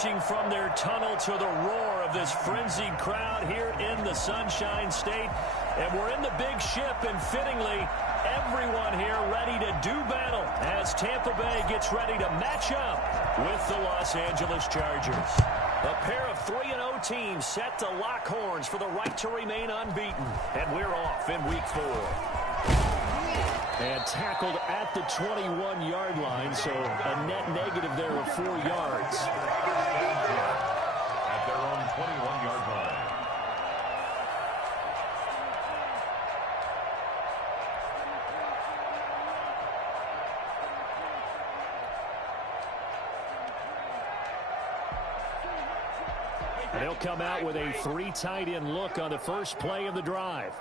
emerging from their tunnel to the roar of this frenzied crowd here in the Sunshine State. And we're in the big ship, and fittingly, everyone here ready to do battle as Tampa Bay gets ready to match up with the Los Angeles Chargers. A pair of 3-0 teams set to lock horns for the right to remain unbeaten. And we're off in week 4. And tackled at the 21-yard line, so a net negative there of 4 yards. At their own 21-yard line. They'll come out with a 3 tight end look on the first play of the drive.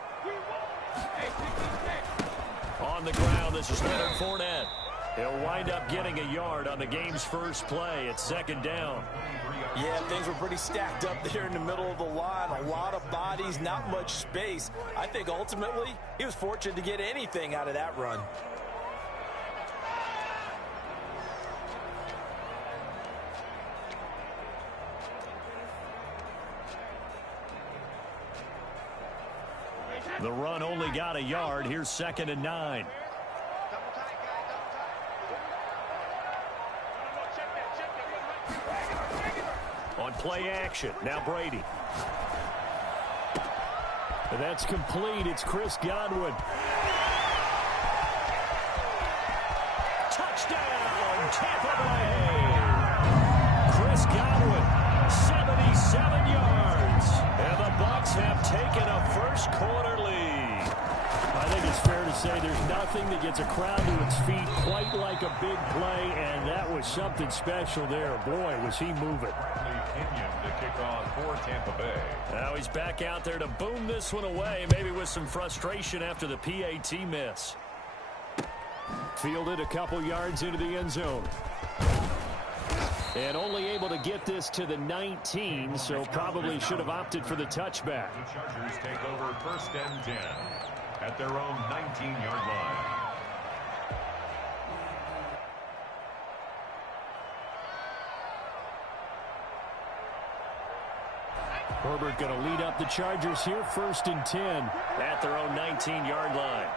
On the ground, this is Leonard Fournette. He'll wind up getting a yard on the game's first play. It's second down. Yeah, things were pretty stacked up there in the middle of the line. A lot of bodies, not much space. I think ultimately he was fortunate to get anything out of that run. The run only got a yard. Here's 2nd and 9. On play action. Now Brady. And that's complete. It's Chris Godwin. Touchdown, Tampa Bay. Chris Godwin, 77 yards. And the Bucs have taken a first quarter lead. I think it's fair to say there's nothing that gets a crowd to its feet quite like a big play, and that was something special there. Boy, was he moving. Kenyon to kick off for Tampa Bay. Now he's back out there to boom this one away, maybe with some frustration after the PAT miss. Fielded a couple yards into the end zone. And only able to get this to the 19, so probably should have opted for the touchback. The Chargers take over 1st and 10 at their own 19-yard line. Herbert going to lead up the Chargers here, 1st and 10 at their own 19-yard line.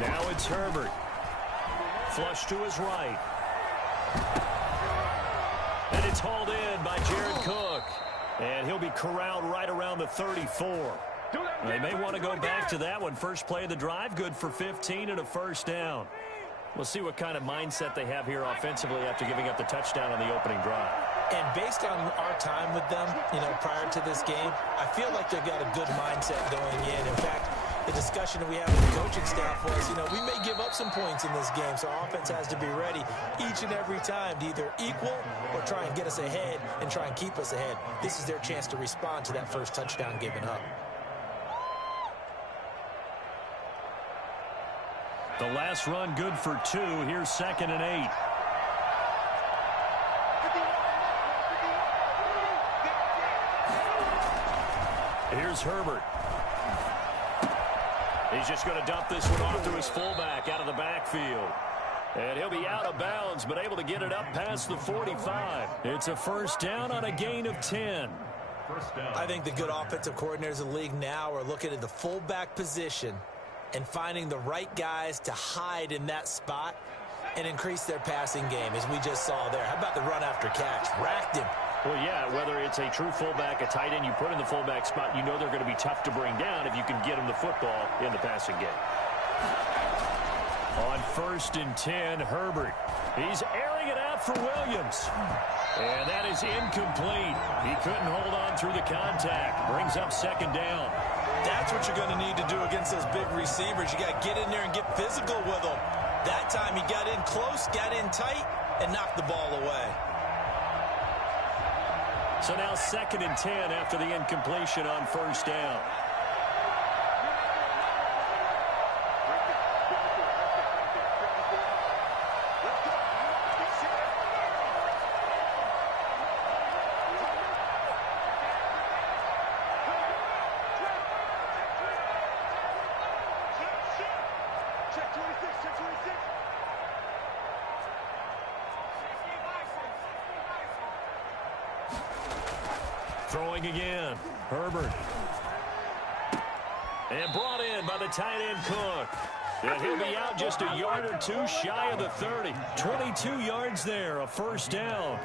Now it's Herbert. Flush to his right. And it's hauled in by Jared Cook. And he'll be corralled right around the 34. They may want to go back to that one. First play of the drive, good for 15 and a first down. We'll see what kind of mindset they have here offensively after giving up the touchdown on the opening drive. And based on our time with them, prior to this game, I feel like they've got a good mindset going in. In fact, the discussion that we have with the coaching staff was, we may give up some points in this game, so our offense has to be ready each and every time to either equal or try and get us ahead and try and keep us ahead. This is their chance to respond to that first touchdown given up. The last run good for 2. Here's 2nd and 8. Here's Herbert. He's just going to dump this one off to his fullback out of the backfield. And he'll be out of bounds, but able to get it up past the 45. It's a first down on a gain of 10. I think the good offensive coordinators in the league now are looking at the fullback position and finding the right guys to hide in that spot and increase their passing game, as we just saw there. How about the run after catch? Racked him. Well, yeah, whether it's a true fullback, a tight end you put in the fullback spot, you know they're going to be tough to bring down if you can get them the football in the passing game. On 1st and 10, Herbert. He's airing it out for Williams. And that is incomplete. He couldn't hold on through the contact. Brings up 2nd down. That's what you're going to need to do against those big receivers. You got to get in there and get physical with them. That time he got in close, got in tight, and knocked the ball away. So now 2nd and 10 after the incompletion on 1st down. Throwing again. Herbert. And brought in by the tight end Cook. And he'll be out just a yard or two shy of the 30. 22 yards there, a first down.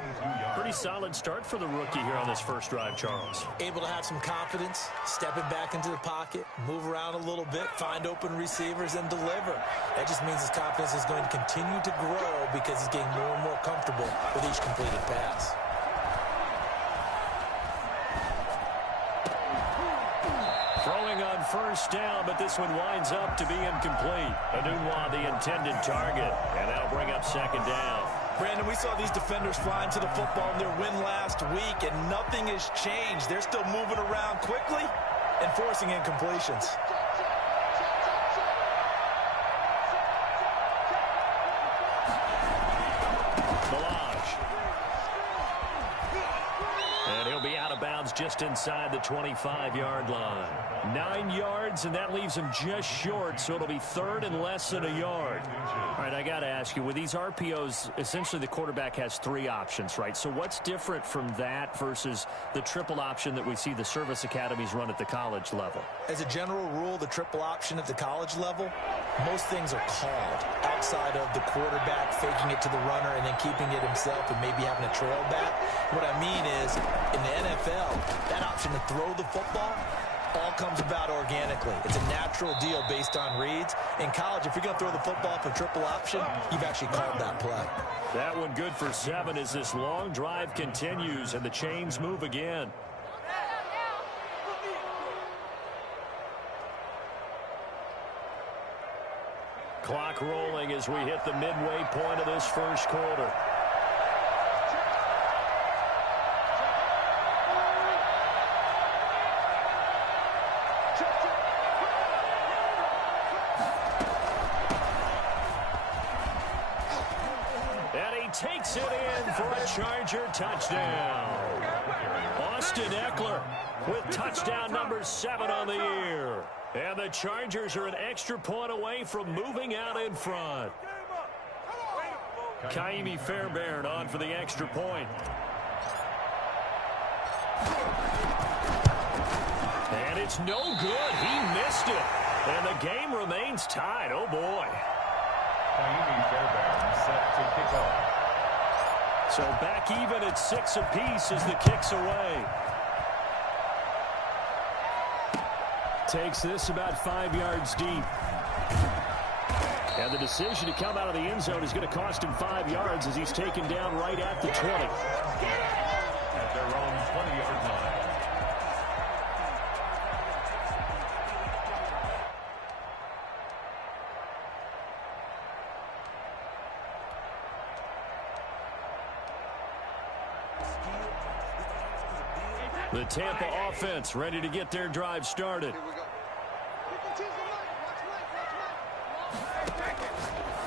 Pretty solid start for the rookie here on this first drive, Charles. Able to have some confidence, stepping back into the pocket, move around a little bit, find open receivers, and deliver. That just means his confidence is going to continue to grow because he's getting more and more comfortable with each completed pass. Throwing on first down, but this one winds up to be incomplete. Adunwa, the intended target, and that'll bring up second down. Brandon, we saw these defenders flying to the football in their win last week, and nothing has changed. They're still moving around quickly and forcing incompletions. Just inside the 25-yard line. 9 yards, and that leaves him just short, so it'll be third and less than a yard. All right, I got to ask you, with these RPOs, essentially the quarterback has 3 options, right? So what's different from that versus the triple option that we see the service academies run at the college level? As a general rule, the triple option at the college level, most things are called outside of the quarterback faking it to the runner and then keeping it himself and maybe having a trail back. What I mean is, in the NFL, that option to throw the football all comes about organically. It's a natural deal based on reads. In college, if you're going to throw the football for triple option, you've actually called that play. That one good for 7 as this long drive continues and the chains move again. Clock rolling as we hit the midway point of this first quarter. Takes it in for a Charger touchdown. Austin Eckler with touchdown number 7 on the year. And the Chargers are an extra point away from moving out in front. Kaimi Fairbairn on for the extra point. And it's no good. He missed it. And the game remains tied. Oh, boy. Kaimi Fairbairn set to kick off. So back even at 6 apiece as the kick's away. Takes this about 5 yards deep. And the decision to come out of the end zone is going to cost him 5 yards as he's taken down right at the 20. At their own 20-yard line. The Tampa offense ready to get their drive started.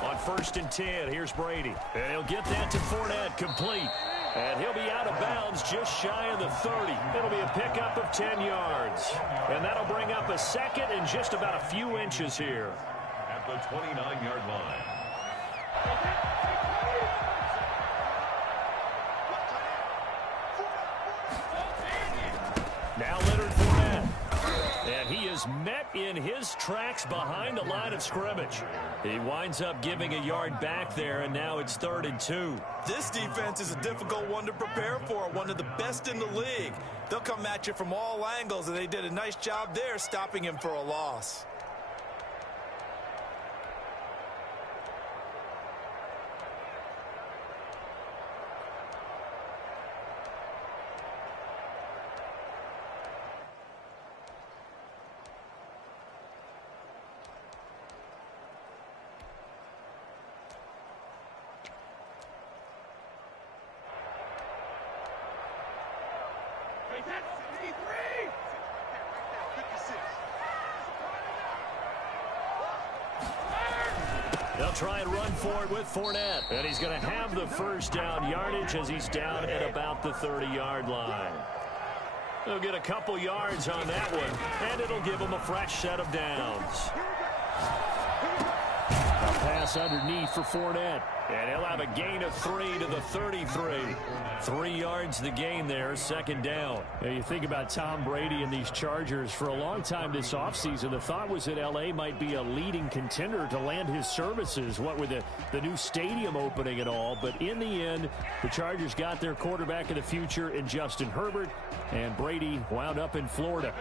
On 1st and 10, here's Brady. And he'll get that to Fournette, complete. And he'll be out of bounds just shy of the 30. It'll be a pickup of 10 yards. And that'll bring up a second and just about a few inches here. At the 29-yard line. Now Leonard Fournette. And he is met in his tracks behind the line of scrimmage. He winds up giving a yard back there, and now it's 3rd and 2. This defense is a difficult one to prepare for, one of the best in the league. They'll come at you from all angles, and they did a nice job there stopping him for a loss. They'll try and run for it with Fournette. And he's going to have the first down yardage as he's down at about the 30-yard line. He'll get a couple yards on that one, and it'll give him a fresh set of downs. A pass underneath for Fournette. And he'll have a gain of 3 to the 33. 3 yards the gain there, second down. You think about Tom Brady and these Chargers. For a long time this offseason, the thought was that L.A. might be a leading contender to land his services, what with the new stadium opening and all. But in the end, the Chargers got their quarterback of the future in Justin Herbert, and Brady wound up in Florida.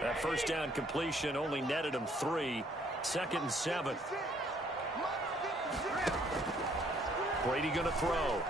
That first down completion only netted him 3. 2nd and 7. Brady going to throw.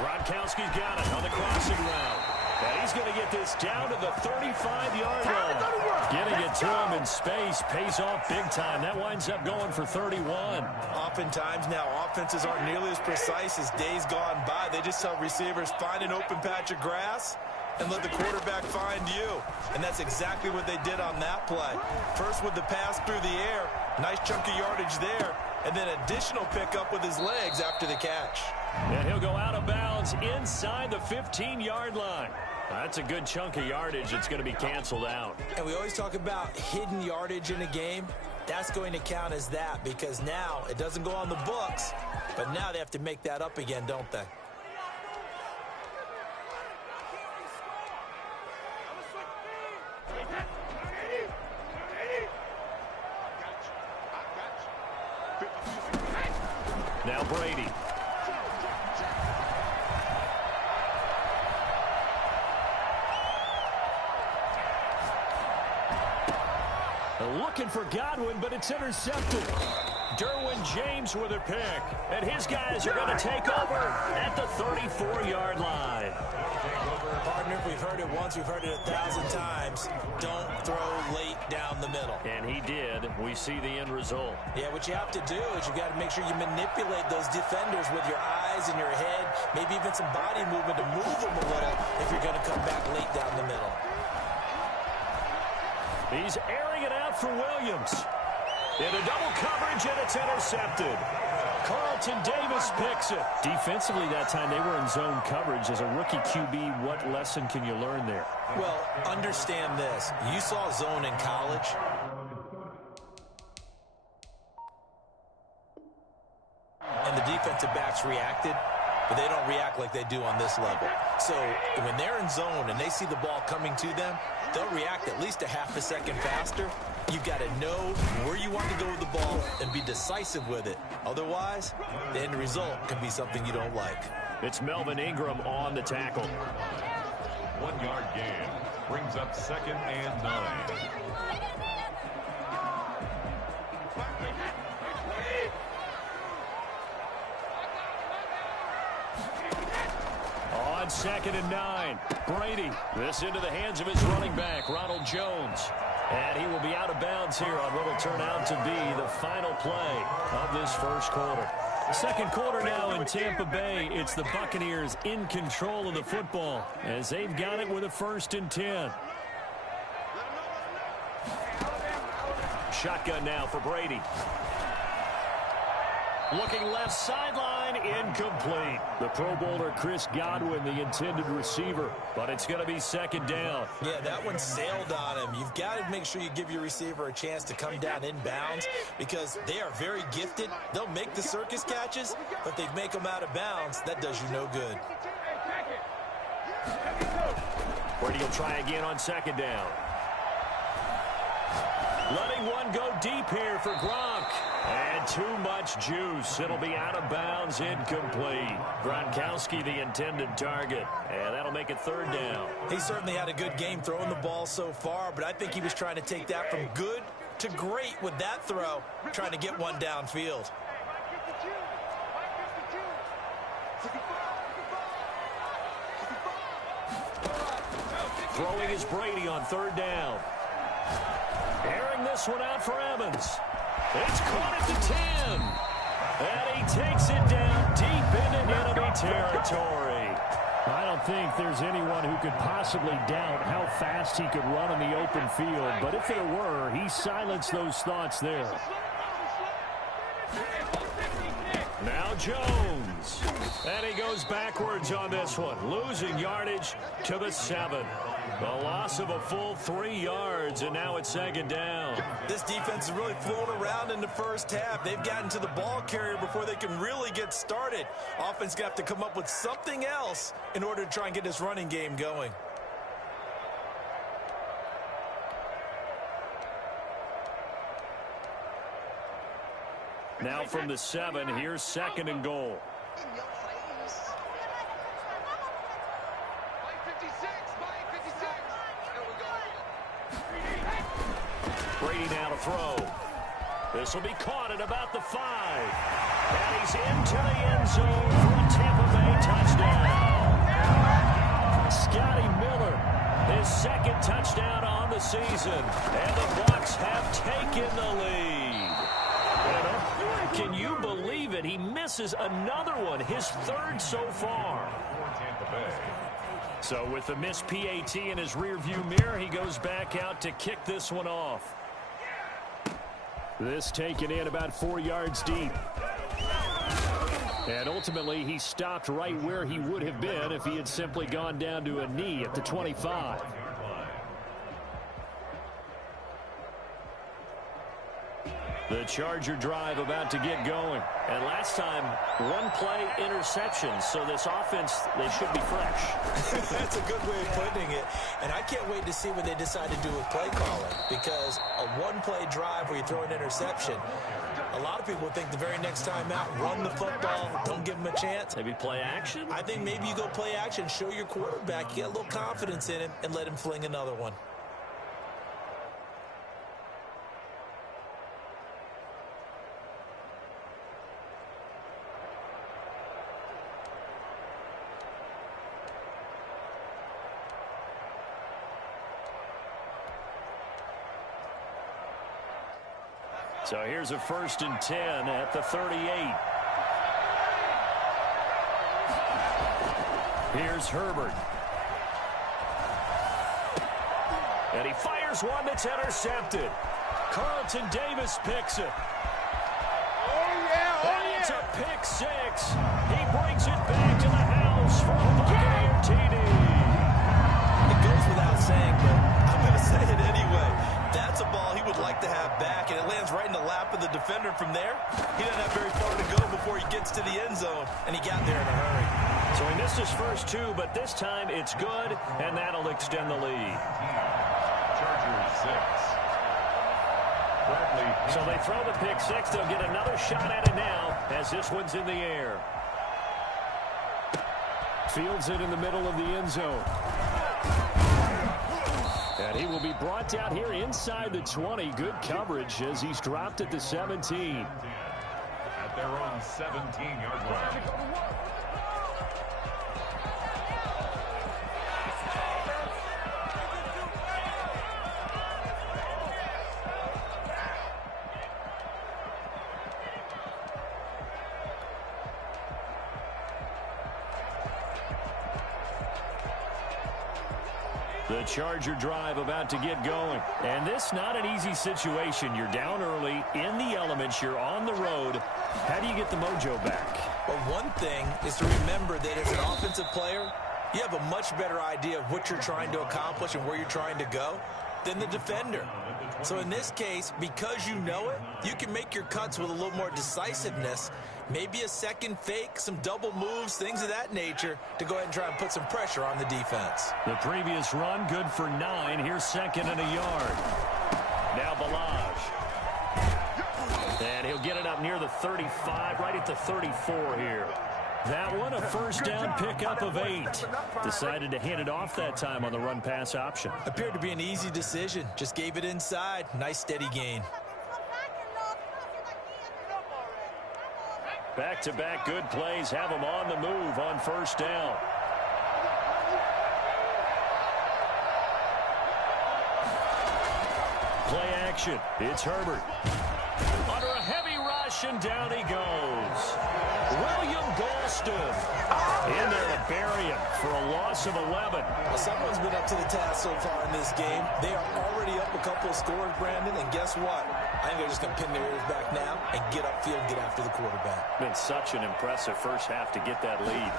Gronkowski's got it on the crossing route. And he's going to get this down to the 35-yard line. Getting it to him in space pays off big time. That winds up going for 31. Oftentimes now, offenses aren't nearly as precise as days gone by. They just tell receivers, find an open patch of grass and let the quarterback find you. And that's exactly what they did on that play. First with the pass through the air, nice chunk of yardage there, and then additional pickup with his legs after the catch. And he'll go out of bounds inside the 15-yard line. That's a good chunk of yardage. It's going to be canceled out. And we always talk about hidden yardage in a game. That's going to count as that, because now it doesn't go on the books, but now they have to make that up again, don't they? Now Brady. Looking for Godwin, but it's intercepted. Derwin James with a pick. And his guys are going to take over at the 34-yard line. Partner, we've heard it once, we've heard it 1,000 times. Don't throw late down the middle. And he did. We see the end result. Yeah, what you have to do is you got to make sure you manipulate those defenders with your eyes and your head, maybe even some body movement to move them a little if you're going to come back late down the middle. He's airing it out for Williams. In a double coverage, and it's intercepted. Carlton Davis picks it. Defensively that time, they were in zone coverage. As a rookie QB, what lesson can you learn there? Well, understand this. You saw zone in college. And the defensive backs reacted, but they don't react like they do on this level. So when they're in zone and they see the ball coming to them, they'll react at least a half a second faster. You've got to know where you want to go with the ball and be decisive with it. Otherwise, the end result can be something you don't like. It's Melvin Ingram on the tackle. 1-yard gain brings up 2nd and 9. On 2nd and 9, Brady. This into the hands of his running back, Ronald Jones. And he will be out of bounds here on what will turn out to be the final play of this first quarter. Second quarter now in Tampa Bay. It's the Buccaneers in control of the football as they've got it with a 1st and 10. Shotgun now for Brady. Looking left sideline, incomplete. The Pro Bowler Chris Godwin, the intended receiver, but it's going to be 2nd down. Yeah, that one sailed on him. You've got to make sure you give your receiver a chance to come down in bounds because they are very gifted. They'll make the circus catches, but they make them out of bounds. That does you no good. Brady will try again on 2nd down. Letting one go deep here for Gronk. And too much juice. It'll be out of bounds, incomplete. Gronkowski, the intended target. And that'll make it 3rd down. He certainly had a good game throwing the ball so far, but I think he was trying to take that from good to great with that throw, trying to get one downfield. Throwing is Brady on 3rd down. Airing this one out for Evans. It's caught at the 10. And he takes it down deep into enemy territory. I don't think there's anyone who could possibly doubt how fast he could run in the open field. But if there were, he silenced those thoughts there. Now Jones. And he goes backwards on this one, losing yardage to the 7. A loss of a full 3 yards, and now it's 2nd down. This defense is really flown around in the first half. They've gotten to the ball carrier before they can really get started. Offense got to come up with something else in order to try and get this running game going. Now from the 7, here's 2nd and goal. Brady now to throw. This will be caught at about the 5. And he's into the end zone for a Tampa Bay touchdown. Scotty Miller, his 2nd touchdown on the season. And the Bucs have taken the lead. And can you believe it? He misses another one, his 3rd so far. So with the missed PAT in his rearview mirror, he goes back out to kick this one off. This taken in about 4 yards deep. And ultimately, he stopped right where he would have been if he had simply gone down to a knee at the 25. The Charger drive about to get going. And last time, 1-play interception. So this offense, they should be fresh. That's a good way of putting it. And I can't wait to see what they decide to do with play calling. Because a 1-play drive where you throw an interception, a lot of people think the very next time out, run the football, don't give them a chance. Maybe play action? I think maybe you go play action, show your quarterback, you get a little confidence in him, and let him fling another one. So here's a 1st and 10 at the 38. Here's Herbert. And he fires one that's intercepted. Carlton Davis picks it. And it's a pick 6. He brings it back to the house for a Buccaneer TD. It goes without saying, but I'm going to say it anyway. That's a ball he would like to have back, and it lands right in the lap of the defender. From there, he doesn't have very far to go before he gets to the end zone, and he got there in a hurry. So he missed his first 2, but this time it's good, and that'll extend the lead. Chargers 6. So they throw the pick 6. They'll get another shot at it now as this one's in the air. Fields it in the middle of the end zone. And he will be brought down here inside the 20. Good coverage as he's dropped at the 17. At their own 17-yard line. The Charger drive about to get going. And this not an easy situation. You're down early, in the elements, you're on the road. How do you get the mojo back? Well, one thing is to remember that as an offensive player, you have a much better idea of what you're trying to accomplish and where you're trying to go than the defender. So in this case, because you know it, you can make your cuts with a little more decisiveness. Maybe a second fake, some double moves, things of that nature to go ahead and try and put some pressure on the defense. The previous run, good for 9. Here's 2nd and a yard. Now Balaj. And he'll get it up near the 35, right at the 34 here. That one, a 1st down pickup of 8. Decided to hand it off that time on the run-pass option. Appeared to be an easy decision. Just gave it inside. Nice steady gain. Back-to-back good plays have him on the move on 1st down. Play action. It's Herbert. Under a heavy rush, and down he goes. William Golston in there to bury him for a loss of 11. Well, someone's been up to the task so far in this game. They are already up a couple of scores, Brandon, and guess what? I think they're just going to pin their ears back now and get upfield and get after the quarterback. Been such an impressive first half to get that lead.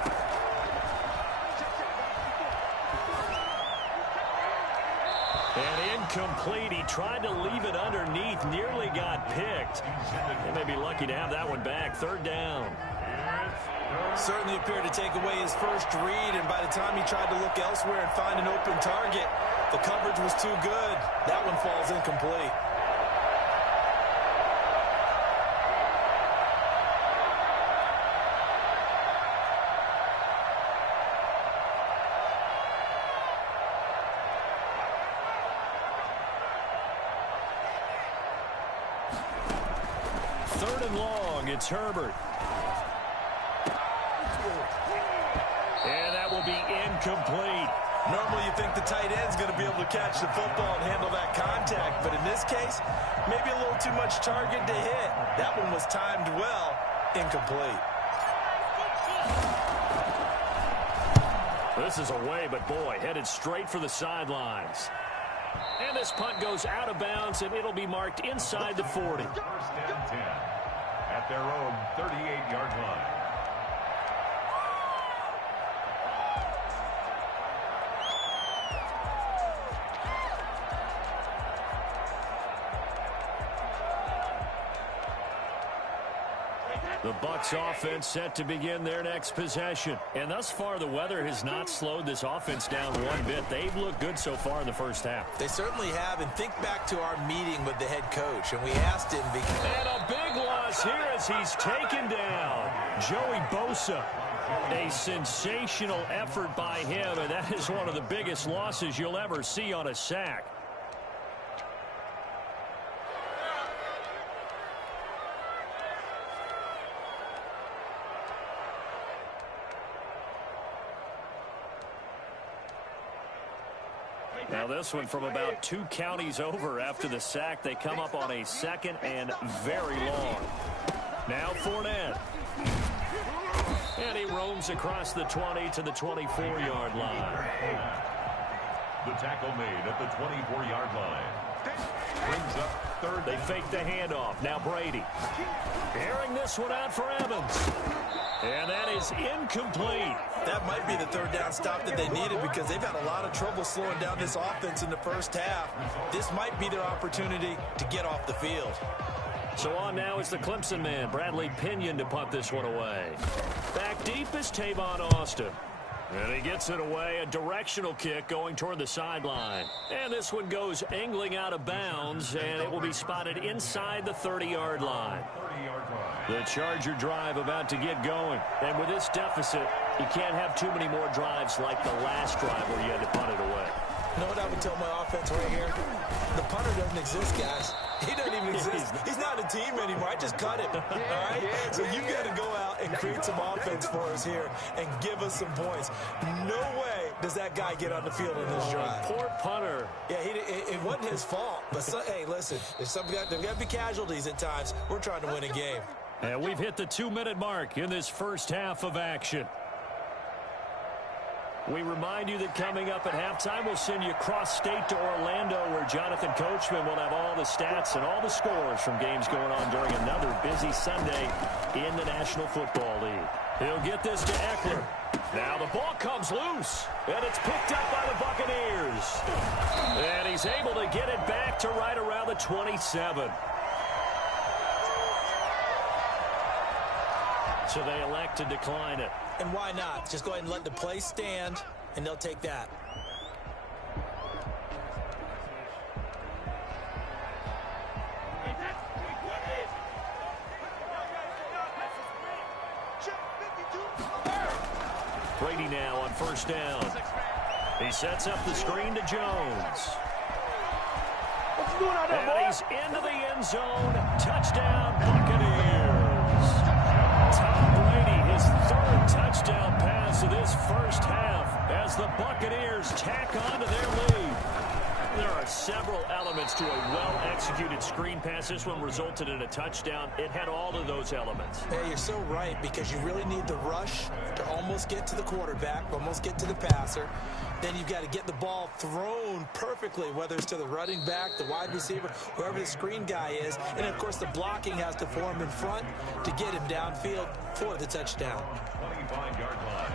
And incomplete. He tried to leave it underneath. Nearly got picked. They may be lucky to have that one back. Third down. Certainly appeared to take away his first read, and by the time he tried to look elsewhere and find an open target, the coverage was too good. That one falls incomplete. Third and long, it's Herbert. And that will be incomplete. Normally you think the tight end's going to be able to catch the football and handle that contact, but in this case, maybe a little too much target to hit. That one was timed well, incomplete. This is away, but boy, headed straight for the sidelines. And this punt goes out of bounds, and it'll be marked inside the 40. First and 10 at their own 38-yard line. The Bucs offense set to begin their next possession. And thus far, the weather has not slowed this offense down one bit. They've looked good so far in the first half. They certainly have, and think back to our meeting with the head coach, and we asked him. And a big loss here as he's taken down. Joey Bosa. A sensational effort by him, and that is one of the biggest losses you'll ever see on a sack. Now this one from about 2 counties over after the sack. They come up on a second and very long. Now Fournette. And he roams across the 20 to the 24-yard line. The tackle made at the 24-yard line. Brings up third. They fake the handoff. Now Brady. Airing this one out for Evans. And that is incomplete. That might be the third down stop that they needed because they've had a lot of trouble slowing down this offense in the first half. This might be their opportunity to get off the field. So on now is the Clemson man, Bradley Pinion, to punt this one away. Back deep is Tavon Austin. And he gets it away, a directional kick going toward the sideline. And this one goes angling out of bounds, and it will be spotted inside the 30-yard line. The Charger drive about to get going. And with this deficit, you can't have too many more drives like the last drive where you had to punt it away. You know what I would tell my offense right here? The punter doesn't exist, guys. He doesn't even exist. He's not a team anymore. I just cut him. All right? So you got to go out and create some offense for us here and give us some points. No way does that guy get on the field in this drive. Poor punter. Yeah, it wasn't his fault. But, hey, listen, there's got to be casualties at times. We're trying to win a game. And we've hit the 2-minute mark in this first half of action. We remind you that coming up at halftime, we'll send you cross-state to Orlando, where Jonathan Coachman will have all the stats and all the scores from games going on during another busy Sunday in the National Football League. He'll get this to Eckler. Now the ball comes loose, and it's picked up by the Buccaneers. And he's able to get it back to right around the 27. So they elect to decline it. And why not? Just go ahead and let the play stand, and they'll take that. Brady now on first down. He sets up the screen to Jones. And he's into the end zone. Touchdown, Buccaneers. Tom Brady, his third touchdown pass of this first half as the Buccaneers tack on to their lead. There are several elements to a well-executed screen pass. This one resulted in a touchdown. It had all of those elements. Hey, you're so right, because you really need the rush to almost almost get to the quarterback, almost get to the passer. Then you've got to get the ball thrown perfectly, whether it's to the running back, the wide receiver, whoever the screen guy is. And, of course, the blocking has to form in front to get him downfield for the touchdown. 25-yard line.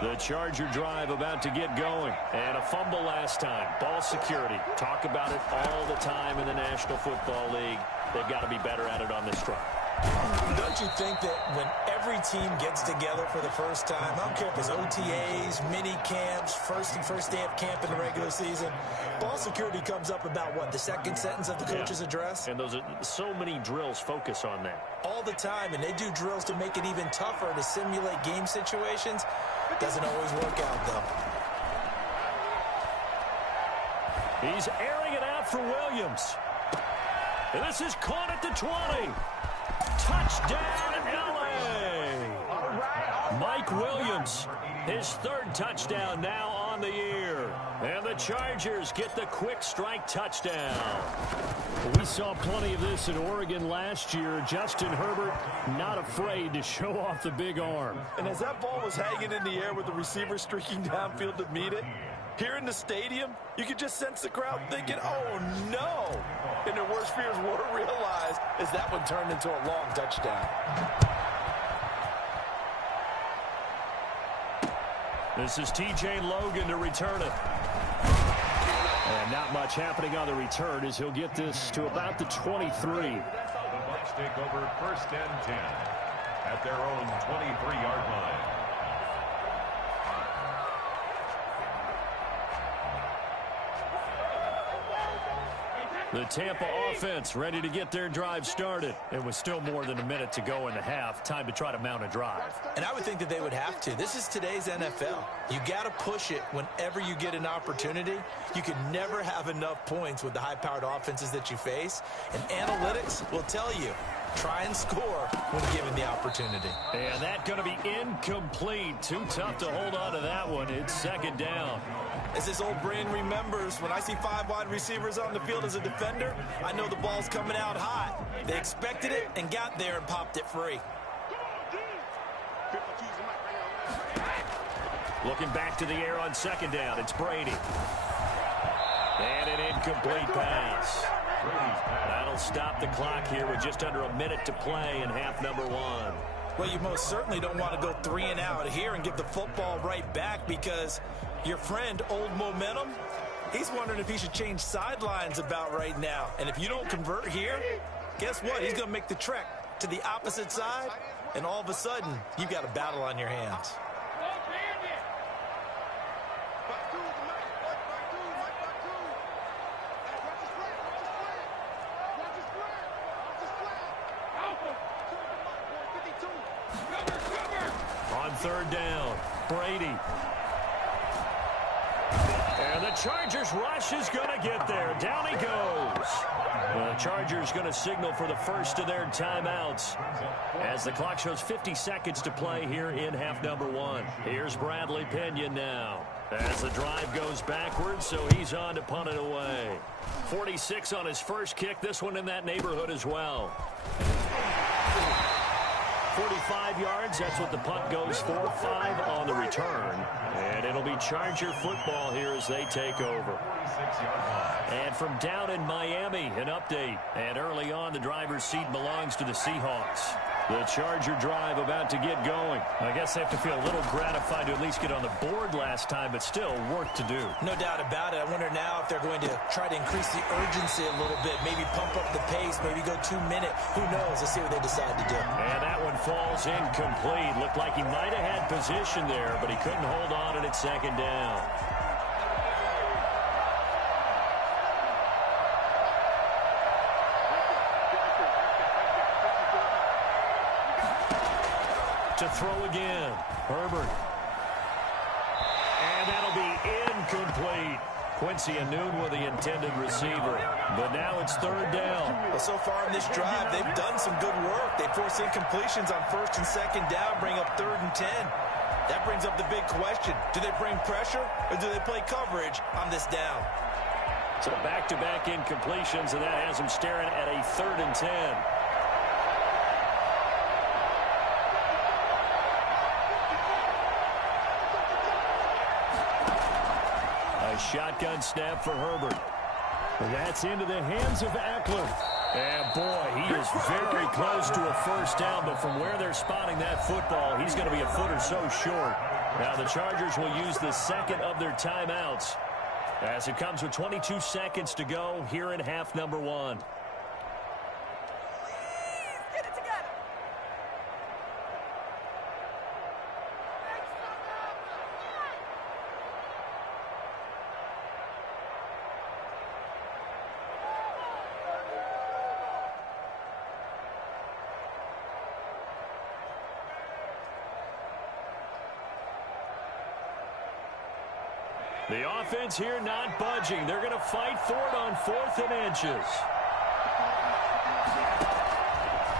The Charger drive about to get going. And a fumble last time. Ball security. Talk about it all the time in the National Football League. They've got to be better at it on this drive. Don't you think that when every team gets together for the first time, I don't care if it's OTAs, mini camps, first day of camp in the regular season, ball security comes up about what, the second sentence of the coach's address? And those are so many drills focus on that. All the time, and they do drills to make it even tougher to simulate game situations. Doesn't always work out, though. He's airing it out for Williams. And this is caught at the 20. Touchdown, L.A. Mike Williams, his third touchdown now on the year. And the Chargers get the quick strike touchdown. We saw plenty of this in Oregon last year. Justin Herbert not afraid to show off the big arm. And as that ball was hanging in the air with the receiver streaking downfield to meet it, here in the stadium, you could just sense the crowd thinking, oh, no. And their worst fears were realized as that one turned into a long touchdown. This is T.J. Logan to return it. And not much happening on the return as he'll get this to about the 23. The Bucs take over 1st and 10 at their own 23-yard line. The Tampa offense ready to get their drive started. It was still more than a minute to go in the half. Time to try to mount a drive. And I would think that they would have to. This is today's NFL. You got to push it whenever you get an opportunity. You can never have enough points with the high-powered offenses that you face. And analytics will tell you, try and score when given the opportunity. And that's going to be incomplete. Too tough to hold on to that one. It's second down. As this old brain remembers, when I see 5 wide receivers on the field as a defender, I know the ball's coming out hot. They expected it and got there and popped it free. Looking back to the air on second down, it's Brady. And an incomplete pass. That'll stop the clock here with just under a minute to play in half number 1. Well, you most certainly don't want to go 3 and out here and give the football right back because your friend, Old Momentum, he's wondering if he should change sidelines about right now. And if you don't convert here, guess what? He's going to make the trek to the opposite side, and all of a sudden, you've got a battle on your hands. On third down, Brady. And the Chargers rush is going to get there. Down he goes. The Chargers going to signal for the first of their timeouts as the clock shows 50 seconds to play here in half number 1. Here's Bradley Pinion now as the drive goes backwards, so he's on to punt it away. 46 on his first kick. This one in that neighborhood as well. 45 yards, that's what the punt goes for. 5 on the return. And it'll be Charger football here as they take over. And from down in Miami, an update. And early on, the driver's seat belongs to the Seahawks. The Charger drive about to get going. I guess they have to feel a little gratified to at least get on the board last time, but still work to do. No doubt about it. I wonder now if they're going to try to increase the urgency a little bit, maybe pump up the pace, maybe go 2 minute. Who knows? Let's see what they decide to do. And that one falls incomplete. Looked like he might have had position there, but he couldn't hold on and it's second down. To throw again, Herbert. And that'll be incomplete. Quincy Anoon with the intended receiver. But now it's third down. Well, so far in this drive, they've done some good work. They force incompletions on first and second down, bring up 3rd and 10. That brings up the big question. Do they bring pressure or do they play coverage on this down? So back-to-back incompletions, and that has them staring at a 3rd and 10. A shotgun snap for Herbert. And that's into the hands of Eckler. And boy, he is very close to a first down, but from where they're spotting that football, he's going to be a foot or so short. Now the Chargers will use the second of their timeouts as it comes with 22 seconds to go here in half number 1. The offense here not budging. They're going to fight for it on 4th and inches.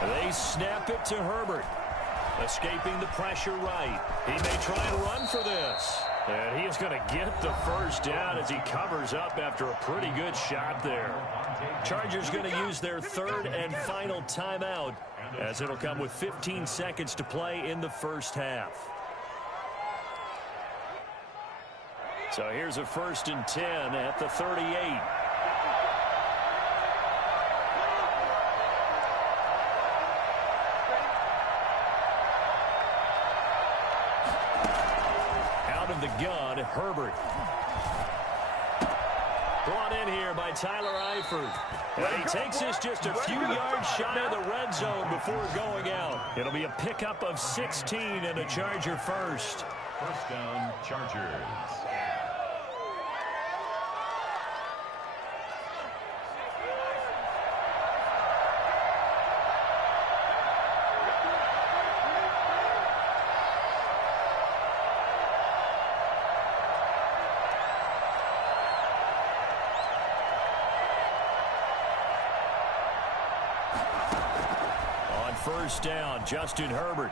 They snap it to Herbert. Escaping the pressure right. He may try and run for this. And he is going to get the first down as he covers up after a pretty good shot there. Chargers going to use their 3rd and final timeout as it'll come with 15 seconds to play in the first half. So here's a 1st and 10 at the 38. Out of the gun, Herbert. Brought in here by Tyler Eifert. And he takes this just a few yards shy of the red zone before going out. It'll be a pickup of 16 and a Charger first. First down, Chargers. First down, Justin Herbert.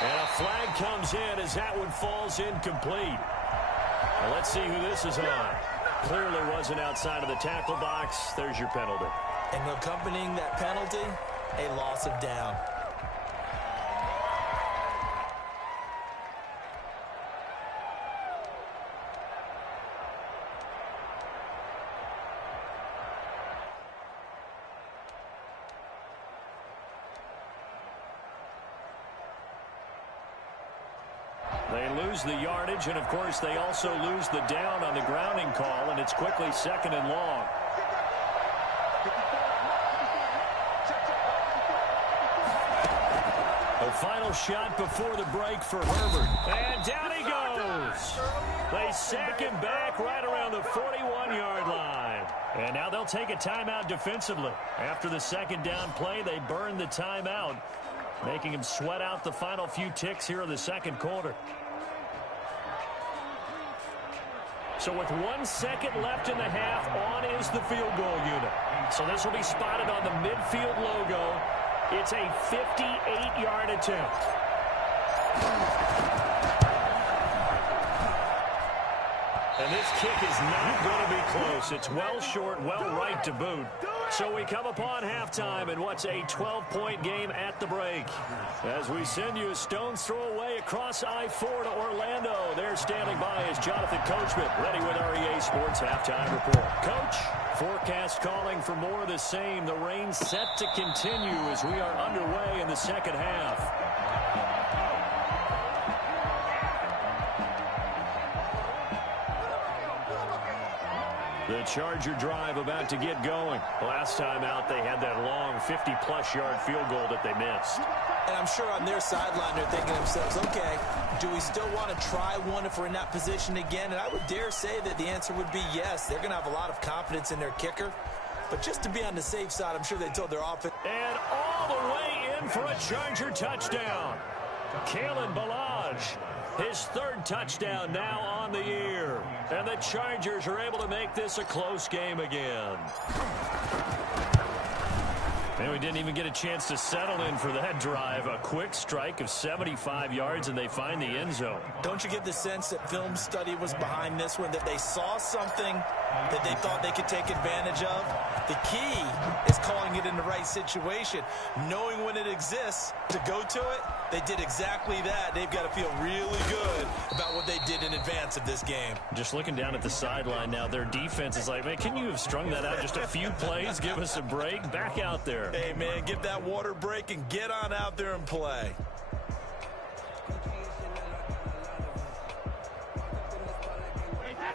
And a flag comes in as that one falls incomplete. Well, let's see who this is on. Clearly wasn't outside of the tackle box. There's your penalty. And accompanying that penalty, a loss of down. They lose the yardage, and of course they also lose the down on the grounding call, and it's quickly 2nd and long. The final shot before the break for Herbert. And down he goes. They sack him back right around the 41-yard line. And now they'll take a timeout defensively. After the 2nd down play, they burn the timeout, making him sweat out the final few ticks here in the 2nd quarter. So with 1 second left in the half, on is the field goal unit. So this will be spotted on the midfield logo. It's a 58-yard attempt. And this kick is not going to be close. It's well short, well right to boot. So we come upon halftime in what's a 12-point game at the break. As we send you a stone's throw away across I-4 to Orlando. There standing by is Jonathan Coachman, ready with our EA Sports Halftime Report. Coach, forecast calling for more of the same. The rain set to continue as we are underway in the 2nd half. The Charger drive about to get going. Last time out, they had that long 50-plus yard field goal that they missed. And I'm sure on their sideline, they're thinking to themselves, okay, do we still want to try one if we're in that position again? And I would dare say that the answer would be yes. They're going to have a lot of confidence in their kicker. But just to be on the safe side, I'm sure they told their offense. And all the way in for a Charger touchdown. Kalen Ballage, his third touchdown now on the year. And the Chargers are able to make this a close game again. And we didn't even get a chance to settle in for that drive. A quick strike of 75 yards, and they find the end zone. Don't you get the sense that film study was behind this one, that they saw something that they thought they could take advantage of? The key is calling it in the right situation, knowing when it exists to go to it. They did exactly that. They've got to feel really good about what they did in advance of this game. Just looking down at the sideline now, their defense is like, man, can you have strung that out just a few plays? Give us a break. Back out there. Hey, man, get that water break and get on out there and play.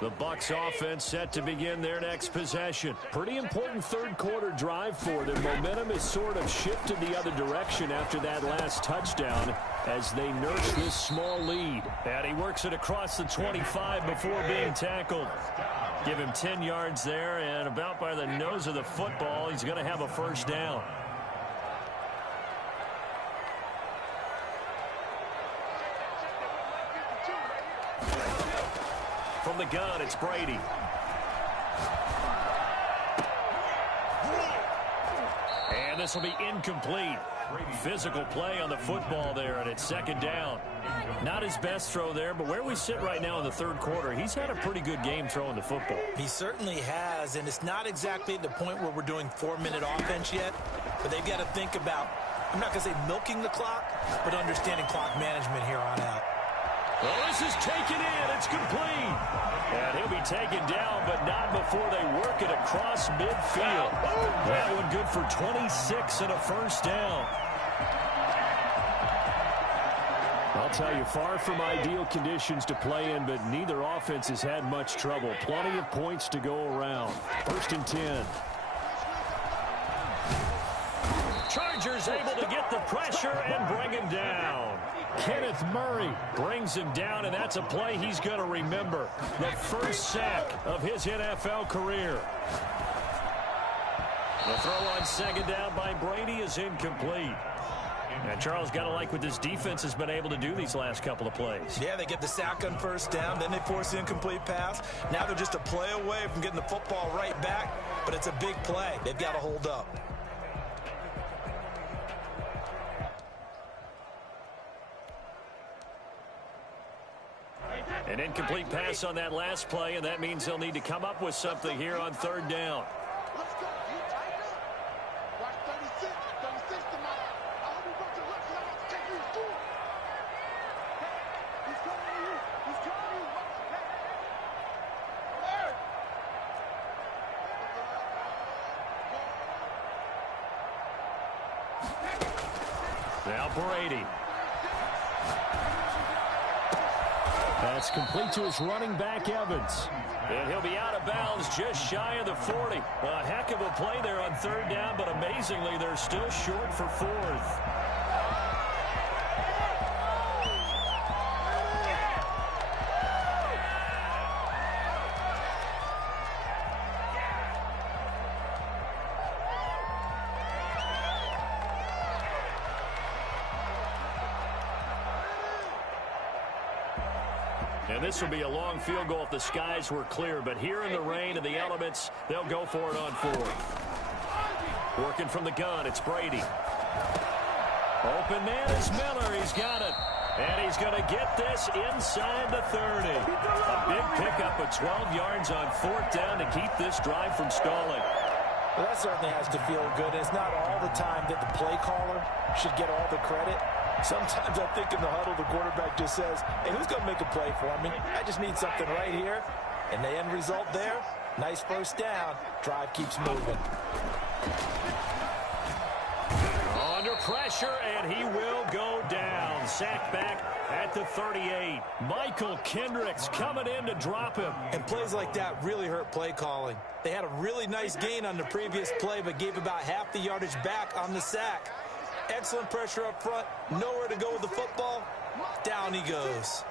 The Bucs offense set to begin their next possession. Pretty important third quarter drive for them. Momentum is sort of shifted the other direction after that last touchdown as they nurse this small lead. And he works it across the 25 before being tackled. Give him 10 yards there, and about by the nose of the football, he's going to have a first down. From the gun, it's Brady. And this will be incomplete. Physical play on the football there, and it's second down. Not his best throw there, but where we sit right now in the third quarter, he's had a pretty good game throwing the football. He certainly has, and it's not exactly at the point where we're doing 4-minute offense yet, but they've got to think about, I'm not going to say milking the clock, but understanding clock management here on out. Well, this is taken in. It's complete. And he'll be taken down, but not before they work it across midfield. That one good for 26 and a first down. I'll tell you, far from ideal conditions to play in, but neither offense has had much trouble. Plenty of points to go around. First and 10. Chargers able to get the pressure and bring him down. Kenneth Murray brings him down, and that's a play he's going to remember. The first sack of his NFL career. The throw on second down by Brady is incomplete. And Charles, got to like what this defense has been able to do these last couple of plays. Yeah, they get the sack on first down, then they force the incomplete pass. Now they're just a play away from getting the football right back, but it's a big play. They've got to hold up. An incomplete pass on that last play, and that means they'll need to come up with something here on third down. Now Brady. That's complete to his running back, Evans. And he'll be out of bounds just shy of the 40. A heck of a play there on third down, but amazingly, they're still short for fourth. And this will be a long field goal if the skies were clear. But here in the rain and the elements, they'll go for it on fourth. Working from the gun, it's Brady. Open man is Miller. He's got it. And he's going to get this inside the 30. A big pickup of 12 yards on fourth down to keep this drive from stalling. Well, that certainly has to feel good. It's not all the time that the play caller should get all the credit. Sometimes I think in the huddle, the quarterback just says, hey, who's going to make a play for me? I just need something right here. And the end result there, nice first down. Drive keeps moving. Under pressure, and he will go down. Sacked back at the 38. Michael Kendricks coming in to drop him. And plays like that really hurt play calling. They had a really nice gain on the previous play, but gave about half the yardage back on the sack. Excellent pressure up front. Nowhere to go with the football. Down he goes.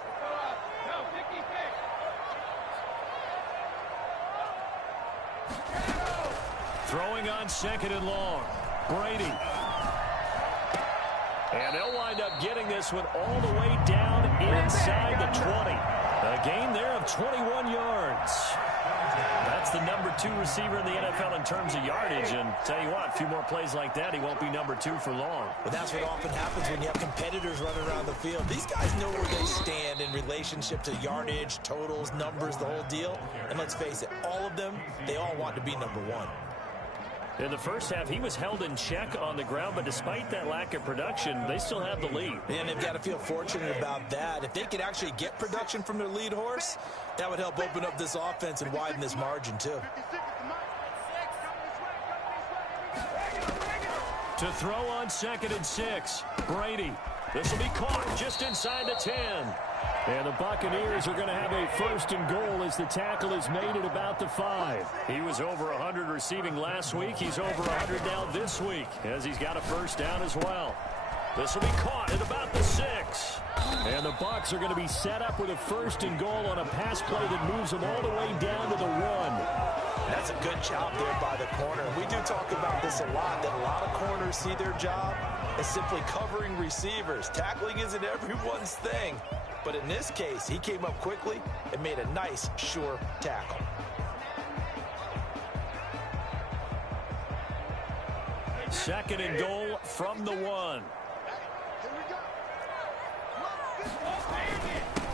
Throwing on second and long. Brady. And they'll wind up getting this one all the way down inside the 20. A gain there of 21 yards. That's the number 2 receiver in the NFL in terms of yardage. And tell you what, a few more plays like that, he won't be number 2 for long. But that's what often happens when you have competitors running around the field. These guys know where they stand in relationship to yardage, totals, numbers, the whole deal. And let's face it, all of them, they all want to be number 1. In the first half, he was held in check on the ground, but despite that lack of production, they still have the lead. And they've got to feel fortunate about that. If they could actually get production from their lead horse, that would help open up this offense and widen this margin, too. To throw on 2nd and 6, Brady. This will be caught just inside the 10. And the Buccaneers are going to have a 1st and goal as the tackle is made at about the 5. He was over 100 receiving last week. He's over 100 now this week as he's got a 1st down as well. This will be caught at about the 6. And the Bucs are going to be set up with a 1st and goal on a pass play that moves them all the way down to the 1. That's a good job there by the corner. We do talk about this a lot, that a lot of corners see their job as simply covering receivers. Tackling isn't everyone's thing. But in this case, he came up quickly and made a nice, sure tackle. Second and goal from the 1.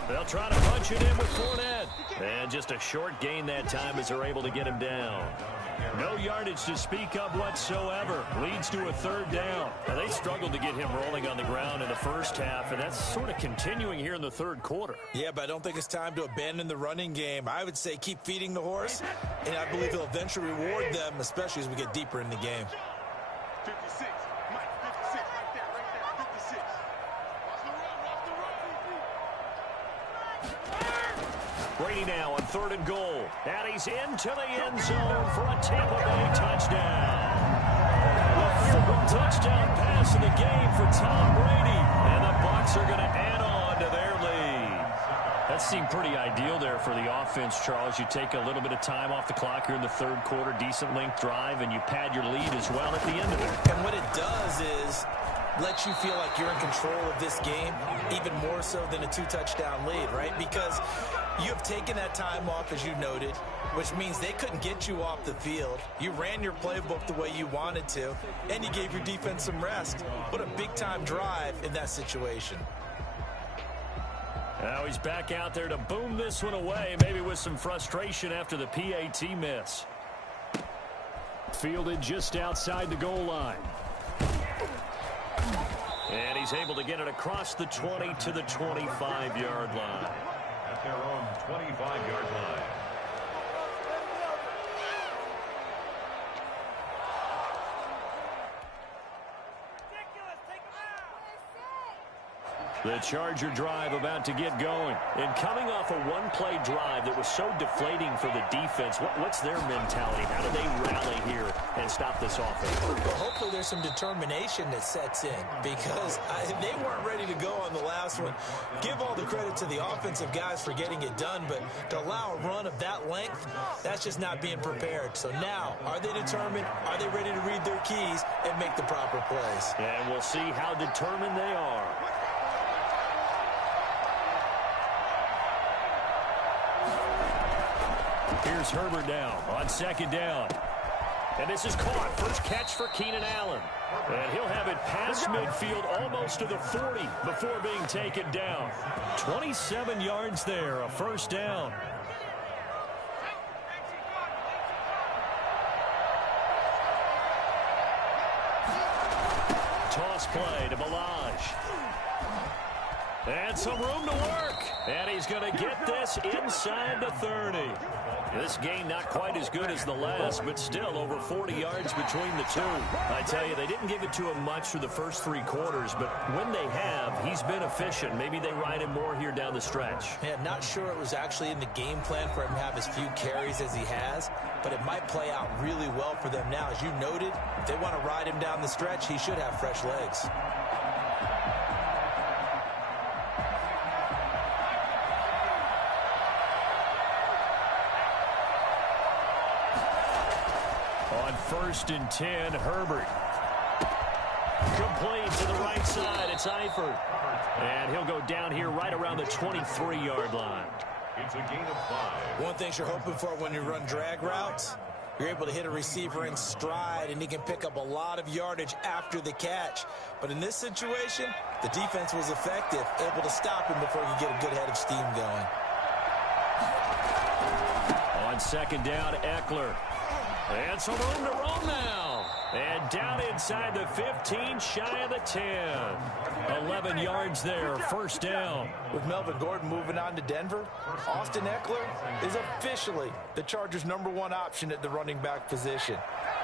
They'll try to punch it in with Fournette. And just a short gain that time as they're able to get him down. No yardage to speak of whatsoever. Leads to a 3rd down. Now, they struggled to get him rolling on the ground in the first half, and that's sort of continuing here in the 3rd quarter. Yeah, but I don't think it's time to abandon the running game. I would say keep feeding the horse, and I believe he'll eventually reward them, especially as we get deeper in the game. 56. Mike, 56. Right there, 56. Watch the run, Brady now on 3rd and goal. And he's into the end zone for a Tampa Bay touchdown. The 4th touchdown pass of the game for Tom Brady. And the Bucs are going to add on to their lead. That seemed pretty ideal there for the offense, Charles. You take a little bit of time off the clock here in the 3rd quarter, decent length drive, and you pad your lead as well at the end of it. And what it does is let you feel like you're in control of this game, even more so than a 2-touchdown lead, right? Because you have taken that time off, as you noted, which means they couldn't get you off the field. You ran your playbook the way you wanted to, and you gave your defense some rest. What a big-time drive in that situation. Now he's back out there to boom this one away, maybe with some frustration after the PAT miss. Fielded just outside the goal line. And he's able to get it across the 20 to the 25-yard line. At their own 25-yard line. The Charger drive about to get going. And coming off a one-play drive that was so deflating for the defense, what's their mentality? How do they rally here and stop this offense? Well, hopefully there's some determination that sets in, because they weren't ready to go on the last one. Give all the credit to the offensive guys for getting it done, but to allow a run of that length, that's just not being prepared. So now, are they determined? Are they ready to read their keys and make the proper plays? And we'll see how determined they are. Here's Herbert now on 2nd down. And this is caught. First catch for Keenan Allen. And he'll have it past midfield almost to the 40 before being taken down. 27 yards there, a 1st down. Toss play to Balaj. And some room to work. And he's going to get this inside the 30. This game not quite as good as the last, but still over 40 yards between the two. I tell you, they didn't give it to him much for the first 3 quarters, but when they have, he's been efficient. Maybe they ride him more here down the stretch. Yeah, not sure it was actually in the game plan for him to have as few carries as he has, but it might play out really well for them now. As you noted, if they want to ride him down the stretch, he should have fresh legs. On 1st and 10, Herbert. complete to the right side. It's Eifert. And he'll go down here right around the 23-yard line. It's a gain of 5. One thing you're hoping for when you run drag routes, you're able to hit a receiver in stride, and he can pick up a lot of yardage after the catch. But in this situation, the defense was effective, able to stop him before he could get a good head of steam going. On second down, Eckler. And some room to roam now. And down inside the 15, shy of the 10. 11 yards there, first down. With Melvin Gordon moving on to Denver, Austin Eckler is officially the Chargers' #1 option at the running back position.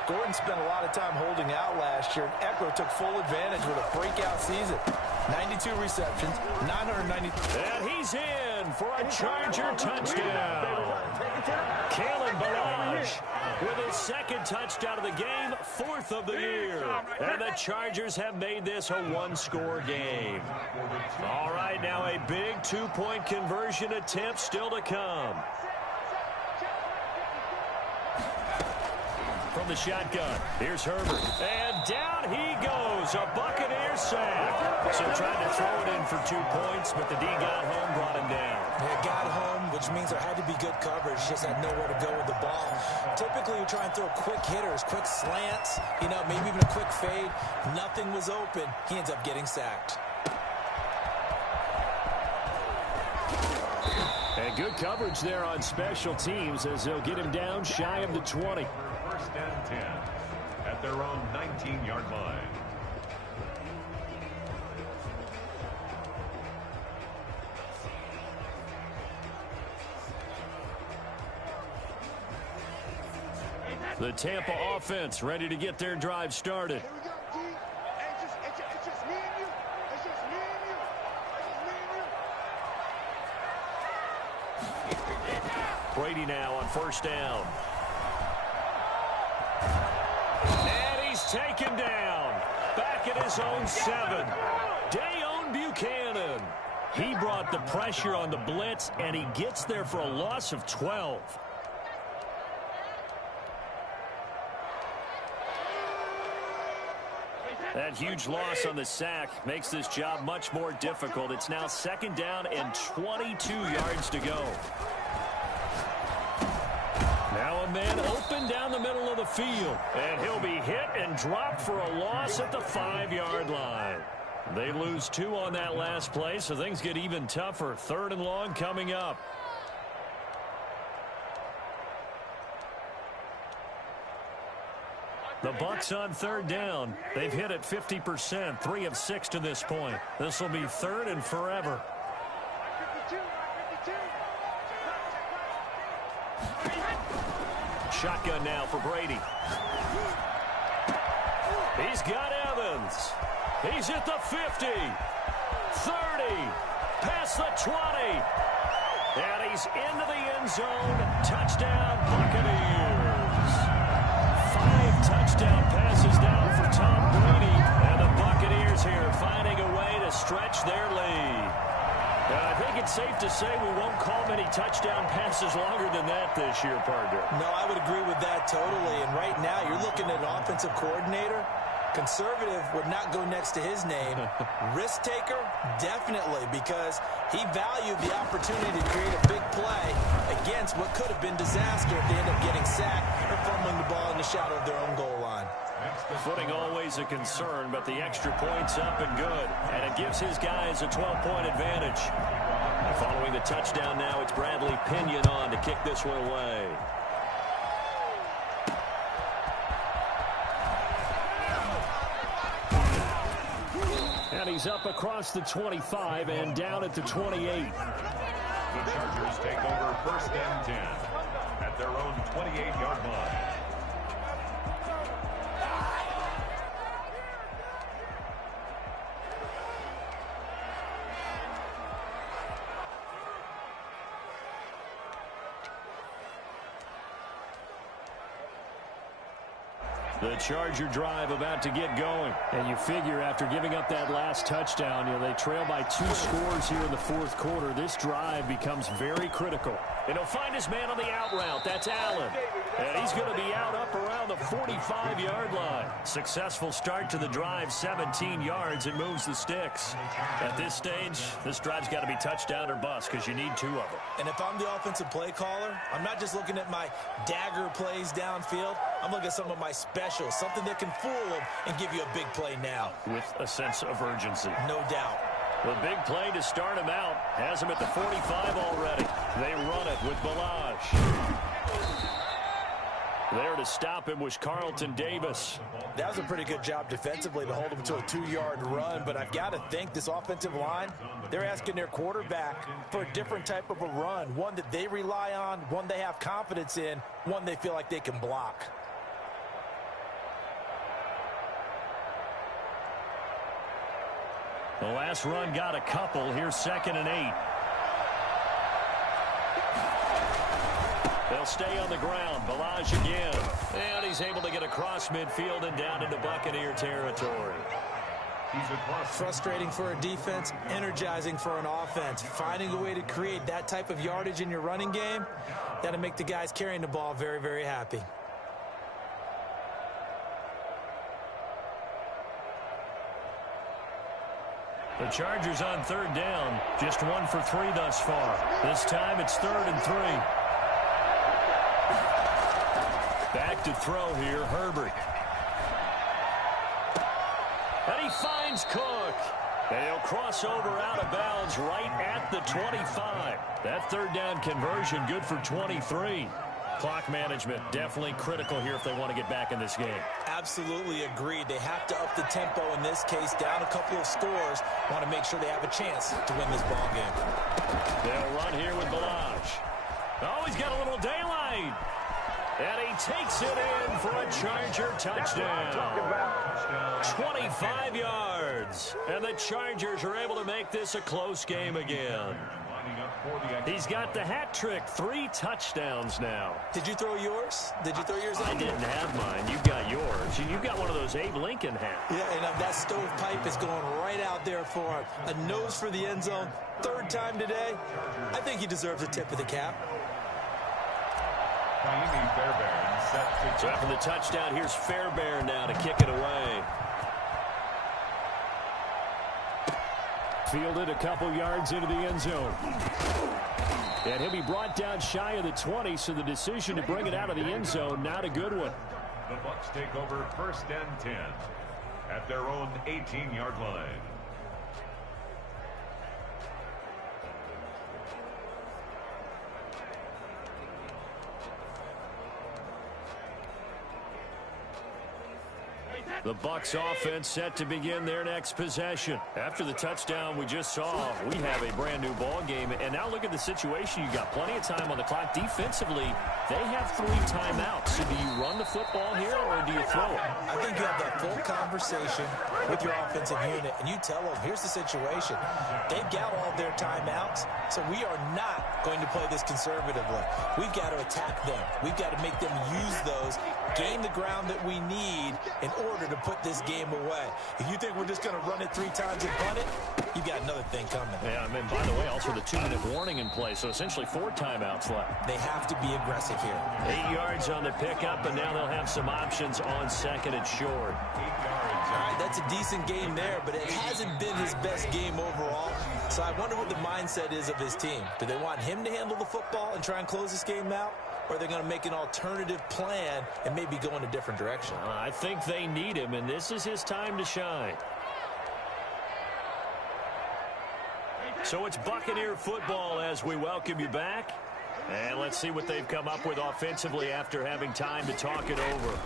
Gordon spent a lot of time holding out last year, and Eckler took full advantage with a breakout season. 92 receptions, 990. And he's in for a Charger touchdown. Kalen Balazs with his second touchdown of the game, 4th of the year. And the Chargers have made this a one-score game. All right, now a big two-point conversion attempt still to come. From the shotgun, here's Herbert. And down he goes, a Buccaneer sack. So trying to throw it in for 2 points, but the D got home, brought him down. It got home, which means there had to be good coverage, just had nowhere to go with the ball. Typically, you try and throw quick hitters, quick slants, maybe even a quick fade. Nothing was open. He ends up getting sacked. And good coverage there on special teams as they'll get him down shy of the 20. First and 10 at their own 19-yard line. The Tampa offense ready to get their drive started. Here we go, D. It's just me and you. It's just me and you. It's just me and you. Brady now on first down. And he's taken down. Back at his own 7. Dayon Buchanan. He brought the pressure on the blitz, and he gets there for a loss of 12. That huge loss on the sack makes this job much more difficult. It's now second down and 22 yards to go. Now a man open down the middle of the field. And he'll be hit and dropped for a loss at the 5-yard line. They lose 2 on that last play, so things get even tougher. 3rd and long coming up. The Bucs on 3rd down. They've hit it 50%, 3 of 6 to this point. This will be 3rd and forever. Shotgun now for Brady. He's got Evans. He's at the 50, 30, past the 20. And he's into the end zone. Touchdown, Buccaneers. 5 touchdown passes now for Tom Brady. And the Buccaneers here finding a way to stretch their lead. I think it's safe to say we won't call many touchdown passes longer than that this year, partner. No, I would agree with that totally. And right now, you're looking at an offensive coordinator. Conservative would not go next to his name. Risk taker, definitely, because he valued the opportunity to create a big play against what could have been disaster if they end up getting sacked or fumbling the ball in the shadow of their own goal line. Footing always a concern, but the extra point's up and good, and it gives his guys a 12-point advantage. Following the touchdown now, it's Bradley Pinion on to kick this one away. And he's up across the 25 and down at the 28. The Chargers take over first and 10 at their own 28-yard line. The Charger drive about to get going. And you figure after giving up that last touchdown, they trail by 2 scores here in the fourth quarter. This drive becomes very critical. And he'll find his man on the out route. That's Allen. And he's going to be out up around the 45-yard line. Successful start to the drive, 17 yards, and moves the sticks. At this stage, this drive's got to be touchdown or bust because you need 2 of them. And if I'm the offensive play caller, I'm not just looking at my dagger plays downfield. I'm looking at some of my specials, something that can fool them and give you a big play now. With a sense of urgency. No doubt. The big play to start him out has him at the 45 already. They run it with Balaj. There to stop him was Carlton Davis. That was a pretty good job defensively to hold him to a 2-yard run, but I've got to think this offensive line, they're asking their quarterback for a different type of a run, one that they rely on, one they have confidence in, one they feel like they can block. The last run got a couple. Here's 2nd and 8. They'll stay on the ground. Balaj again. And he's able to get across midfield and down into Buccaneer territory. Frustrating for a defense, energizing for an offense. Finding a way to create that type of yardage in your running game, that'll make the guys carrying the ball very, very happy. The Chargers on 3rd down. Just 1 for 3 thus far. This time it's 3rd and 3. Back to throw here, Herbert. And he finds Cook. And he'll cross over out of bounds right at the 25. That 3rd down conversion good for 23. Clock management definitely critical here if they want to get back in this game. Absolutely agreed. They have to up the tempo in this case, down a couple of scores. Want to make sure they have a chance to win this ball game. They'll run here with Balaj. Oh, he's got a little daylight. And he takes it in for a Charger touchdown. 25 yards. And the Chargers are able to make this a close game again. He's got the hat trick, 3 touchdowns now. Did you throw yours? Did you throw yours? I didn't have mine. You got yours. You've got one of those Abe Lincoln hats. Yeah, and that stovepipe is going right out there for a nose for the end zone. 3rd time today. I think he deserves a tip of the cap. So after the touchdown, here's Fairbairn now to kick it away. Fielded a couple yards into the end zone. And he'll be brought down shy of the 20, so the decision to bring it out of the end zone, not a good one. The Bucs take over 1st and 10 at their own 18-yard line. The Bucs offense set to begin their next possession. After the touchdown we just saw, we have a brand new ball game. And now look at the situation. You got plenty of time on the clock. Defensively, they have 3 timeouts. So do you run the football here or do you throw it? I think you have that full conversation with your offensive unit, and you tell them, here's the situation. They've got all their timeouts, so we are not going to play this conservatively. We've got to attack them. We've got to make them use those, gain the ground that we need in order to put this game away. If you think we're just going to run it 3 times and punt it, you've got another thing coming. Yeah, and by the way, also the 2-minute warning in play, so essentially 4 timeouts left. They have to be aggressive here. 8 yards on the pickup, and now they'll have some options on 2nd and short. All right, that's a decent game there, but it hasn't been his best game overall. So I wonder what the mindset is of his team. Do they want him to handle the football and try and close this game out? Or are they going to make an alternative plan and maybe go in a different direction? I think they need him, and this is his time to shine. So it's Buccaneer football as we welcome you back. And let's see what they've come up with offensively after having time to talk it over.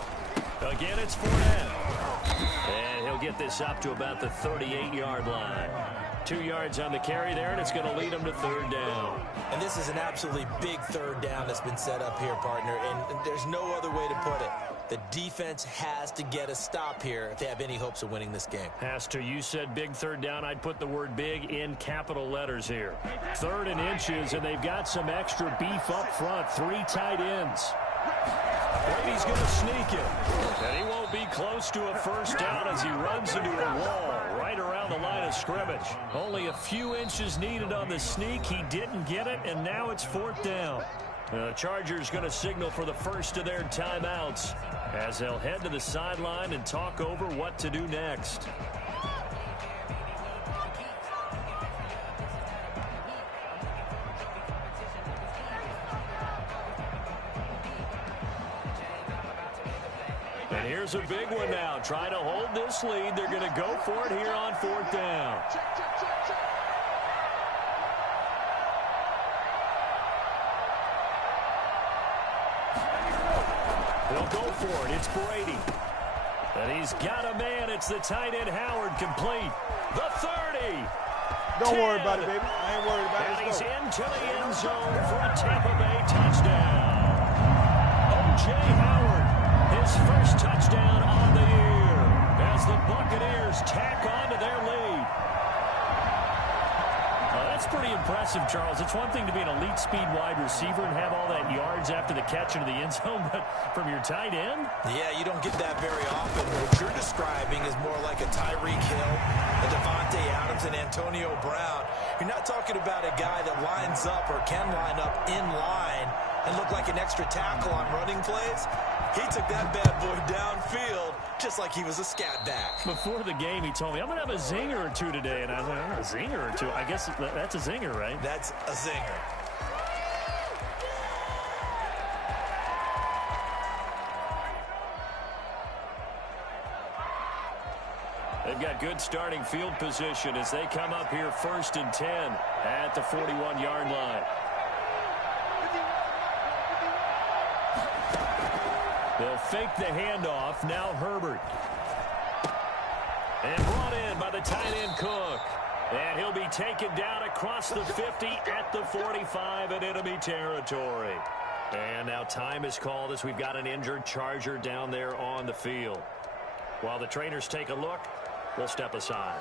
Again, it's Fournette. And he'll get this up to about the 38-yard line. 2 yards on the carry there, and it's going to lead him to 3rd down. And this is an absolutely big 3rd down that's been set up here, partner, and there's no other way to put it. The defense has to get a stop here if they have any hopes of winning this game. Has to. You said big 3rd down. I'd put the word big in capital letters here. 3rd and inches, and they've got some extra beef up front. 3 tight ends. Brady's going to sneak it. And he won't be close to a first down as he runs into a wall right around the line of scrimmage. Only a few inches needed on the sneak. He didn't get it, and now it's 4th down. The Chargers going to signal for the first of their timeouts as they'll head to the sideline and talk over what to do next. And here's a big one now. Trying to hold this lead. They're going to go for it here on 4th down. They'll go for it. It's Brady. And he's got a man. It's the tight end Howard, complete. The 30. Don't worry about it, baby. I ain't worried about it. And he's into the end zone for a Tampa Bay touchdown. O.J. Howard, his first touchdown on the year as the Buccaneers tack on to their lead. That's pretty impressive, Charles. It's one thing to be an elite speed wide receiver and have all that yards after the catch into the end zone, but from your tight end? Yeah, you don't get that very often. What you're describing is more like a Tyreek Hill, a Devontae Adams, and Antonio Brown. You're not talking about a guy that lines up or can line up in line and look like an extra tackle on running plays. He took that bad boy downfield just like he was a scat back. Before the game, he told me, I'm going to have a zinger or two today. And I was like, a zinger or two? I guess that's a zinger, right? That's a zinger. They've got good starting field position as they come up here 1st and 10 at the 41-yard line. They'll fake the handoff. Now Herbert. And brought in by the tight end Cook. And he'll be taken down across the 50 at the 45 in enemy territory. And now time is called as we've got an injured Charger down there on the field. While the trainers take a look, we'll step aside.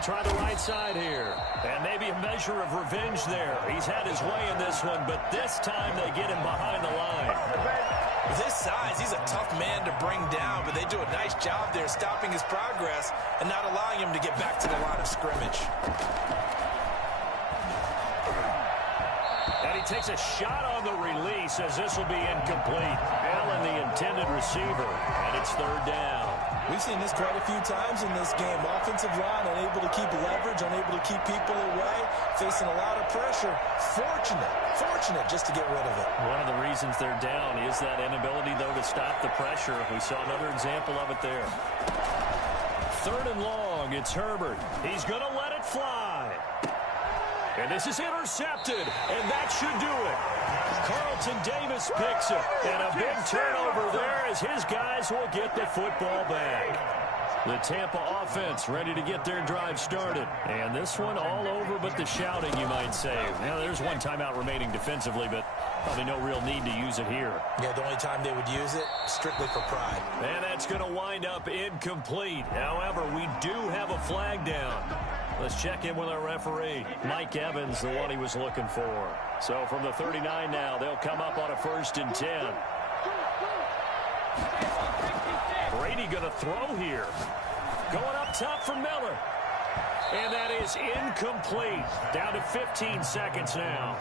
Try the right side here. And maybe a measure of revenge there. He's had his way in this one, but this time they get him behind the line. With his size, he's a tough man to bring down, but they do a nice job there stopping his progress and not allowing him to get back to the line of scrimmage. And he takes a shot on the release as this will be incomplete. Allen, the intended receiver, and it's 3rd down. We've seen this quite a few times in this game. Offensive line unable to keep leverage, unable to keep people away, facing a lot of pressure. Fortunate just to get rid of it. One of the reasons they're down is that inability, though, to stop the pressure. We saw another example of it there. 3rd and long, it's Herbert. He's going to let it fly. And this is intercepted, and that should do it. Carlton Davis picks it, and a big turnover there as his guys will get the football back. The Tampa offense ready to get their drive started. And this one all over but the shouting, you might say. Now, there's one timeout remaining defensively, but probably no real need to use it here. Yeah, the only time they would use it, strictly for pride. And that's going to wind up incomplete. However, we do have a flag down. Let's check in with our referee. Mike Evans, the one he was looking for. So from the 39 now, they'll come up on a 1st and 10. Brady going to throw here. Going up top for Miller. And that is incomplete. Down to 15 seconds now.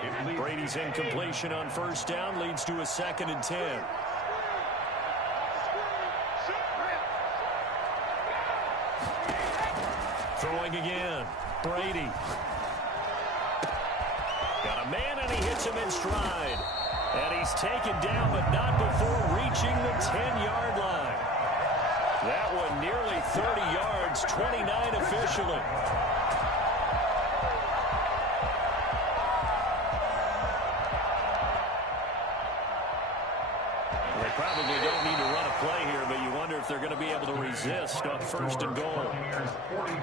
Incomplete. Brady's incompletion on 1st down leads to a 2nd and 10. Throwing again. Brady. Got a man, and he hits him in stride. And he's taken down, but not before reaching the 10-yard line. That one nearly 30 yards, 29 officially. They probably don't need to run a play here, but you wonder if they're going to be able to resist on first and goal.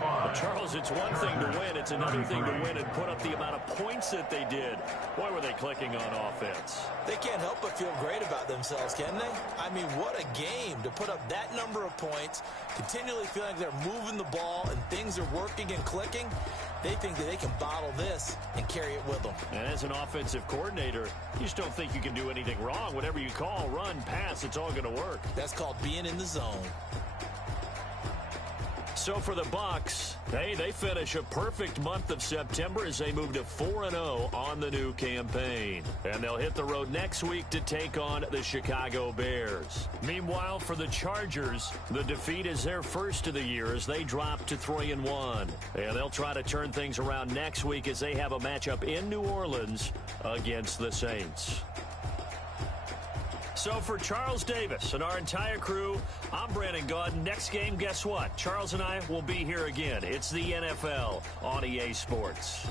But Charles, it's one thing to win. It's another thing to win and put up the amount of points that they did. Boy, were they clicking on offense. They can't help but feel great about themselves, can they? I mean, what a game to put up that number of points, continually feeling like they're moving the ball and things are working and clicking. They think that they can bottle this and carry it with them. And as an offensive coordinator, you just don't think you can do anything wrong. Whatever you call, run, pass, it's all going to work. That's called being in the zone. So for the Bucs, hey, they finish a perfect month of September as they move to 4-0 on the new campaign. And they'll hit the road next week to take on the Chicago Bears. Meanwhile, for the Chargers, the defeat is their first of the year as they drop to 3-1. And they'll try to turn things around next week as they have a matchup in New Orleans against the Saints. So for Charles Davis and our entire crew, I'm Brandon Gaudin. Next game, guess what? Charles and I will be here again. It's the NFL on EA Sports.